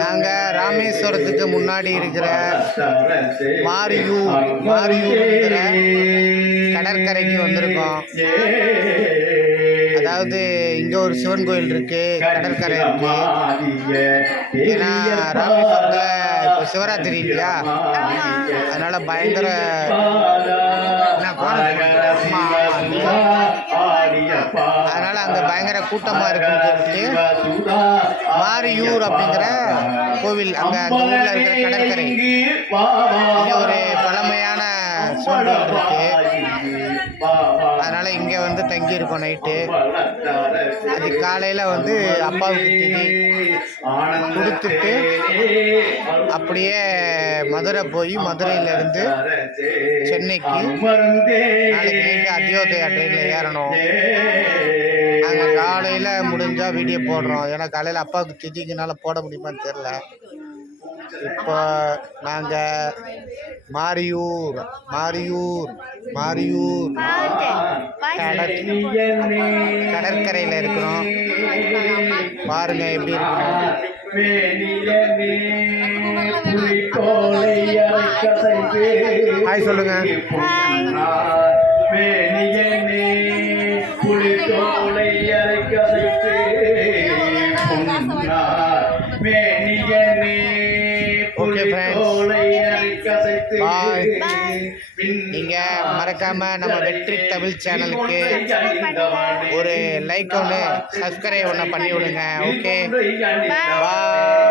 நாங்க ராமேஸ்வரத்துக்கு முன்னாடி இருக்கிற மாரியூர் கடற்கரைக்கு வந்திருக்கோம். அதாவது இங்க ஒரு சிவன் கோயில் இருக்கு, கடற்கரை இருக்கு. ஏன்னா ராமேஸ்வரத்துல இப்போ சிவராத்திரி இல்லையா, அதனால பயங்கர அதனால அங்க பயங்கர கூட்டமா இருக்குன்னு சொல்லிட்டு மாரியூர் அப்படிங்கிற கோவில், அங்க அந்த ஊர்ல இருக்கிற கடற்கரை, இங்க ஒரு பழமையான சிவன் கோயில் இருக்கு. அதனால இங்க வந்து தங்கி இருக்கோம் நைட்டு. அது காலையில வந்து அப்பாவுக்கு திதி கொடுத்துட்டு அப்படியே மதுரை போய் மதுரையில இருந்து சென்னைக்கு நாளைக்கு நைட்டு அத்தியோதயா ட்ரெயினில் ஏறணும். நாங்கள் காலையில் முடிஞ்சால் வீடியோ போடுறோம். ஏன்னா காலையில் அப்பாவுக்கு திதிக்குனால போட முடியுமான்னு தெரில. இப்போ நாங்கள் மாரியூர் கடற்கரையில் இருக்கிறோம். பாருங்க எப்படி இருக்கணும். ஹாய் சொல்லுங்க. Okay bye. நீங்க மறக்காம நம்ம வெற்றி தமிழ் சேனலுக்கு ஒரு லைக் ஒன்று, சப்ஸ்கிரைப் ஒன்று பண்ணி விடுங்க. Okay bye.